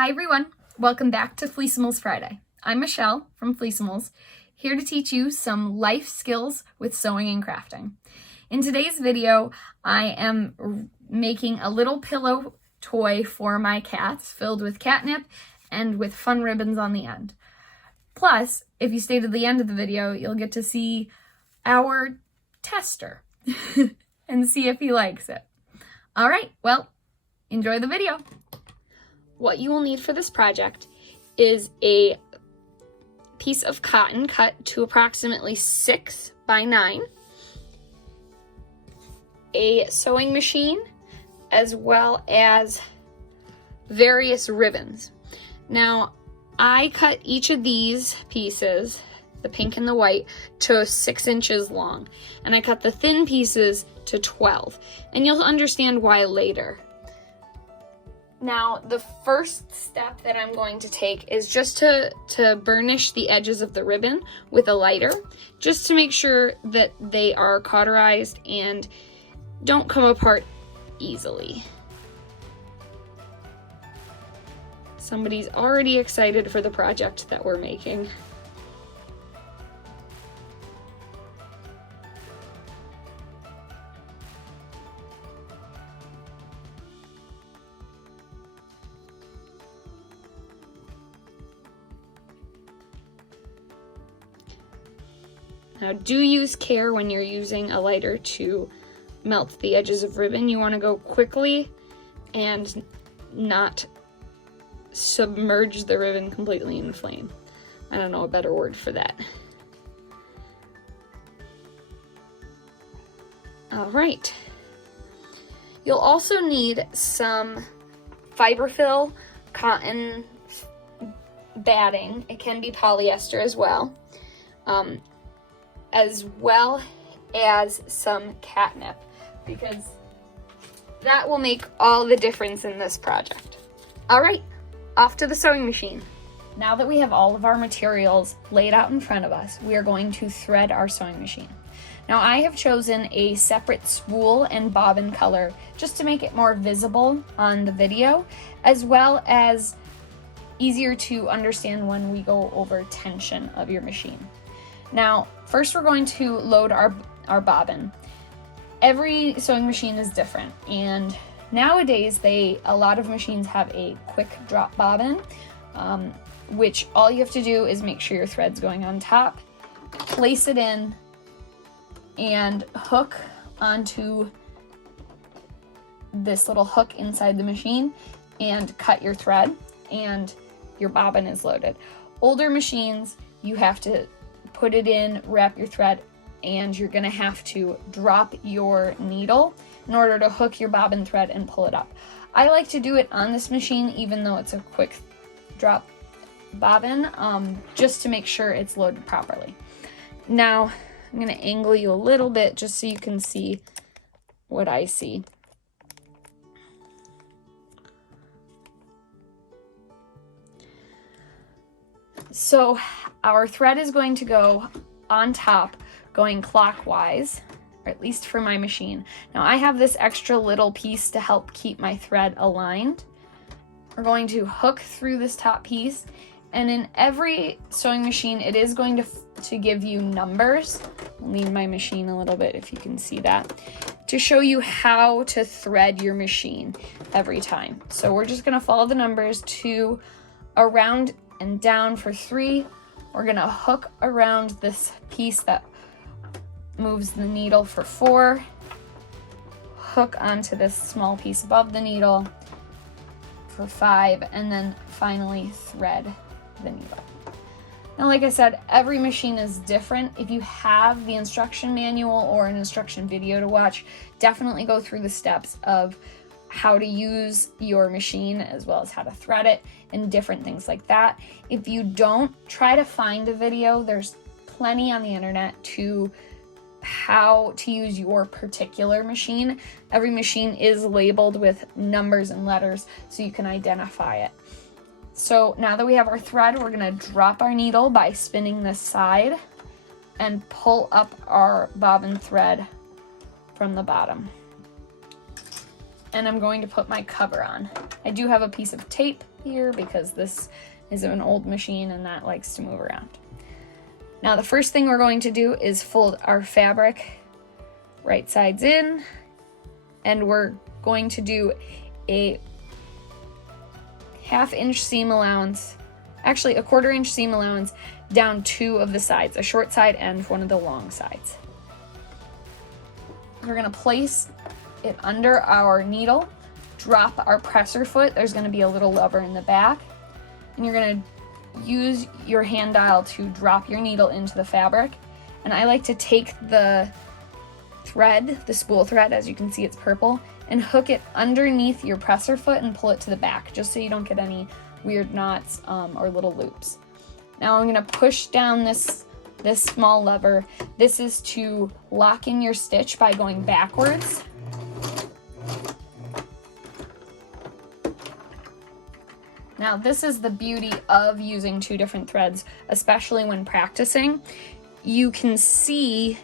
Hi everyone, welcome back to Fleecimals Friday. I'm Michelle from Fleecimals, here to teach you some life skills with sewing and crafting. In today's video, I am making a little pillow toy for my cats filled with catnip and with fun ribbons on the end. Plus, if you stay to the end of the video, you'll get to see our tester and see if he likes it. All right, well, enjoy the video. What you will need for this project is a piece of cotton cut to approximately 6 by 9, a sewing machine, as well as various ribbons. Now, I cut each of these pieces, the pink and the white, to 6 inches long, and I cut the thin pieces to 12, and you'll understand why later. Now, the first step that I'm going to take is just to burnish the edges of the ribbon with a lighter, just to make sure that they are cauterized and don't come apart easily. Somebody's already excited for the project that we're making. Now, do use care when you're using a lighter to melt the edges of ribbon. You want to go quickly and not submerge the ribbon completely in flame. I don't know a better word for that. All right. You'll also need some fiberfill cotton batting. It can be polyester as well as some catnip, because that will make all the difference in this project. All right, off to the sewing machine. Now that we have all of our materials laid out in front of us, we are going to thread our sewing machine. Now, I have chosen a separate spool and bobbin color just to make it more visible on the video, as well as easier to understand when we go over tension of your machine. Now, first we're going to load our bobbin. Every sewing machine is different, and nowadays a lot of machines have a quick drop bobbin, which all you have to do is make sure your thread's going on top, place it in, and hook onto this little hook inside the machine and cut your thread, and your bobbin is loaded. Older machines, you have to put it in, wrap your thread, and you're gonna have to drop your needle in order to hook your bobbin thread and pull it up. I like to do it on this machine, even though it's a quick drop bobbin, just to make sure it's loaded properly. Now, I'm gonna angle you a little bit just so you can see what I see. So our thread is going to go on top, going clockwise, or at least for my machine. Now, I have this extra little piece to help keep my thread aligned. We're going to hook through this top piece, and in every sewing machine, it is going to give you numbers. I'll lean my machine a little bit if you can see that, to show you how to thread your machine every time. So we're just gonna follow the numbers to around and down for 3. We're gonna hook around this piece that moves the needle for 4, hook onto this small piece above the needle for 5, and then finally thread the needle. Now, like I said, every machine is different. If you have the instruction manual or an instruction video to watch, definitely go through the steps of how to use your machine, as well as how to thread it and different things like that. If you don't, try to find a video. There's plenty on the internet to how to use your particular machine. Every machine is labeled with numbers and letters so you can identify it. So now that we have our thread, we're gonna drop our needle by spinning this side and pull up our bobbin thread from the bottom. And I'm going to put my cover on. I do have a piece of tape here because this is an old machine and that likes to move around. Now the first thing we're going to do is fold our fabric right sides in, and we're going to do a 1/2 inch seam allowance, actually a 1/4 inch seam allowance down 2 of the sides, a short side and one of the long sides. We're gonna place it under our needle, drop our presser foot. There's gonna be a little lever in the back, and you're gonna use your hand dial to drop your needle into the fabric. And I like to take the thread, the spool thread, as you can see it's purple, and hook it underneath your presser foot and pull it to the back, just so you don't get any weird knots or little loops. Now I'm gonna push down this small lever. This is to lock in your stitch by going backwards. Now this is the beauty of using 2 different threads, especially when practicing. You can see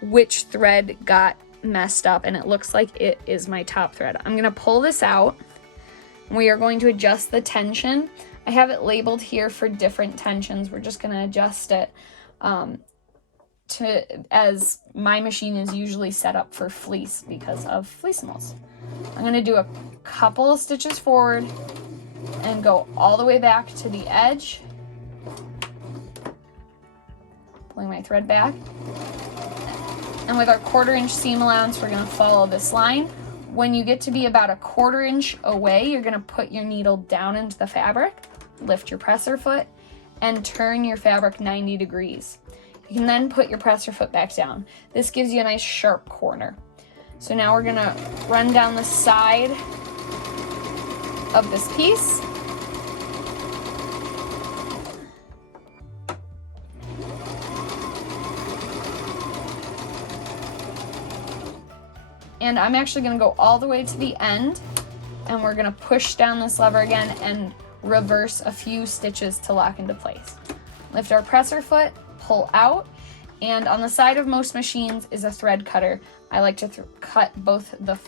which thread got messed up, and it looks like it is my top thread. I'm gonna pull this out. We are going to adjust the tension. I have it labeled here for different tensions. We're just gonna adjust it as my machine is usually set up for fleece because of Fleecimals. I'm gonna do a couple of stitches forward and go all the way back to the edge, pulling my thread back. And with our 1/4 inch seam allowance, we're gonna follow this line. When you get to be about a 1/4 inch away, you're gonna put your needle down into the fabric, lift your presser foot, and turn your fabric 90 degrees. You can then put your presser foot back down. This gives you a nice sharp corner. So now we're gonna run down the side of this piece. And I'm actually gonna go all the way to the end, and we're gonna push down this lever again and reverse a few stitches to lock into place. Lift our presser foot, pull out, and on the side of most machines is a thread cutter. I like to cut both the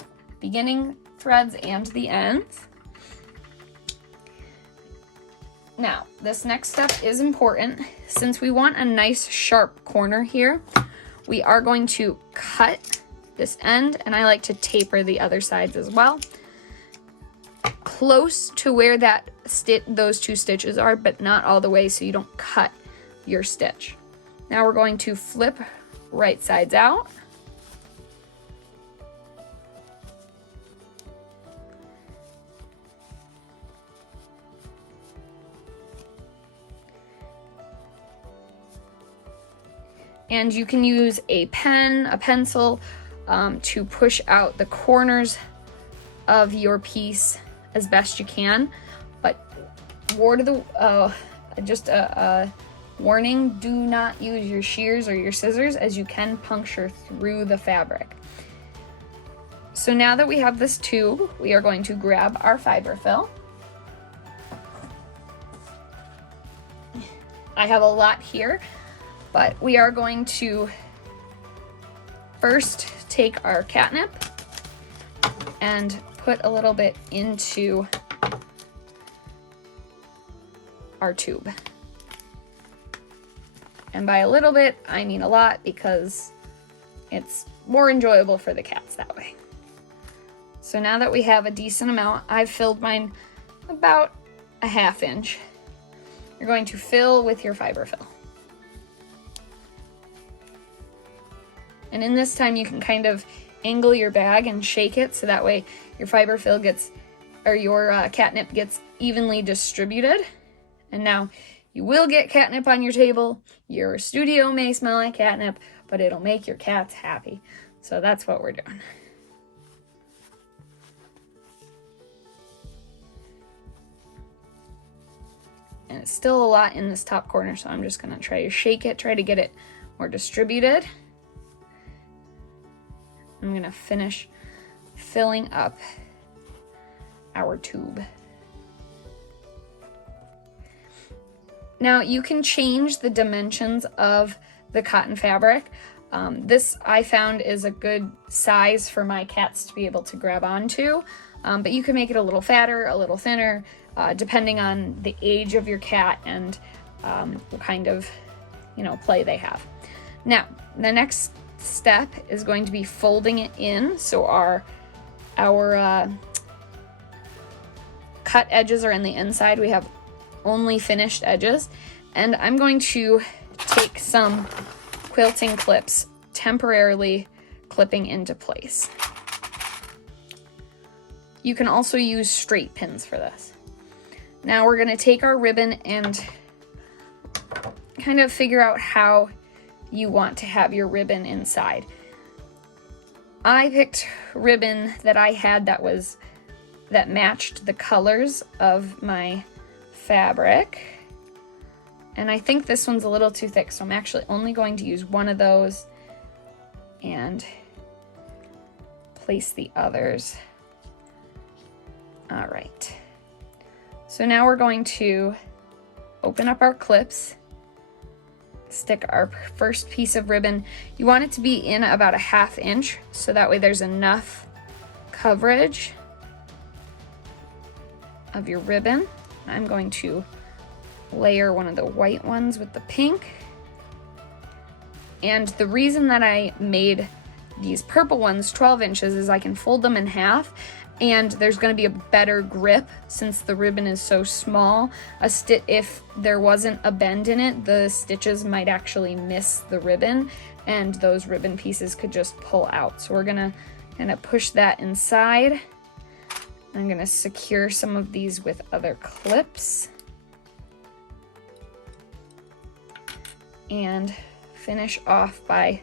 beginning threads and the ends. Now, this next step is important. Since we want a nice sharp corner here, we are going to cut this end, and I like to taper the other sides as well, close to where those 2 stitches are, but not all the way, so you don't cut your stitch. Now we're going to flip right sides out. And you can use a pen, a pencil, to push out the corners of your piece as best you can. But just a warning, do not use your shears or your scissors, as you can puncture through the fabric. So now that we have this tube, we are going to grab our fiber fill. I have a lot here, but we are going to first take our catnip and put a little bit into our tube. And by a little bit, I mean a lot, because it's more enjoyable for the cats that way. So now that we have a decent amount, I've filled mine about a 1/2 inch. You're going to fill with your fiber fill. And in this time, you can kind of angle your bag and shake it, so that way your fiber fill gets, or your catnip gets evenly distributed. And now you will get catnip on your table. Your studio may smell like catnip, but it'll make your cats happy. So that's what we're doing. And it's still a lot in this top corner, so I'm just gonna try to shake it, try to get it more distributed. I'm gonna finish filling up our tube. Now you can change the dimensions of the cotton fabric. This I found is a good size for my cats to be able to grab onto. but you can make it a little fatter, a little thinner, depending on the age of your cat and what kind of, play they have. Now, the next step is going to be folding it in, so our cut edges are in the inside. We have only finished edges, and I'm going to take some quilting clips, temporarily clipping into place. You can also use straight pins for this. Now we're going to take our ribbon and kind of figure out how you want to have your ribbon inside. I picked ribbon that I had that matched the colors of my fabric, and I think this one's a little too thick, so I'm actually only going to use one of those and place the others. All right, so now we're going to open up our clips, stick our first piece of ribbon. You want it to be in about a 1/2 inch, so that way there's enough coverage of your ribbon. I'm going to layer one of the white ones with the pink. And the reason that I made these purple ones 12 inches is I can fold them in half, and there's going to be a better grip since the ribbon is so small. If there wasn't a bend in it, the stitches might actually miss the ribbon, and those ribbon pieces could just pull out. So we're going to kind of push that inside. I'm going to secure some of these with other clips and finish off by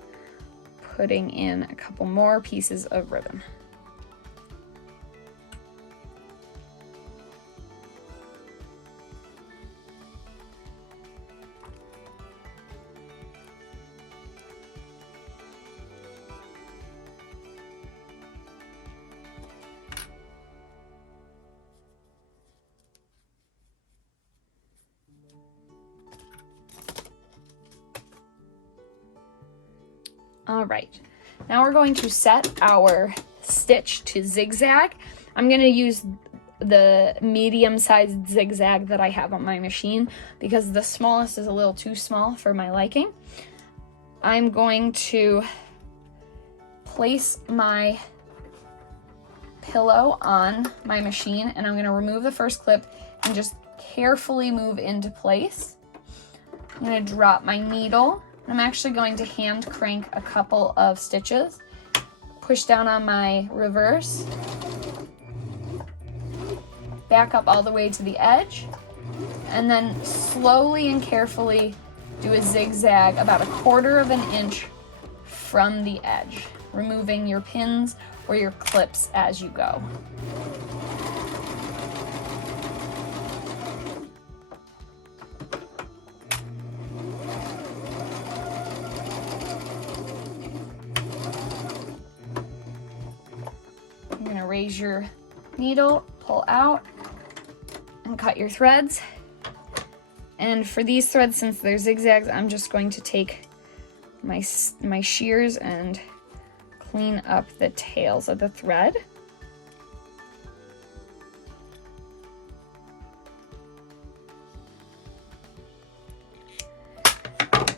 putting in a couple more pieces of ribbon. All right, now we're going to set our stitch to zigzag. I'm going to use the medium-sized zigzag that I have on my machine because the smallest is a little too small for my liking. I'm going to place my pillow on my machine, and I'm going to remove the first clip and just carefully move into place. I'm going to drop my needle. I'm actually going to hand crank a couple of stitches, push down on my reverse, back up all the way to the edge, and then slowly and carefully do a zigzag about 1/4 of an inch from the edge, removing your pins or your clips as you go. Raise your needle, pull out, and cut your threads. And for these threads, since they're zigzags, I'm just going to take my shears and clean up the tails of the thread.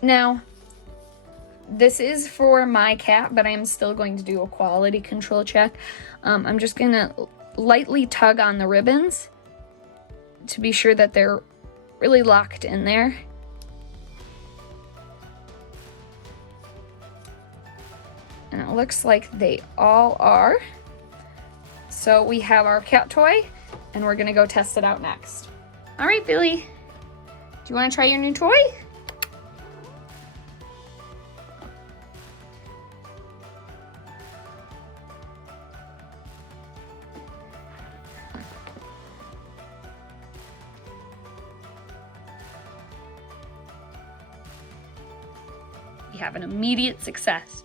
Now, this is for my cat, but I am still going to do a quality control check. I'm just going to lightly tug on the ribbons to be sure that they're really locked in there. And it looks like they all are. So we have our cat toy, and we're going to go test it out next. All right, Billy, do you want to try your new toy? We have an immediate success.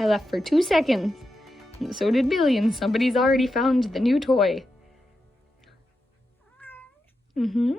I left for 2 seconds. And so did Billy, and somebody's already found the new toy. Mm-hmm.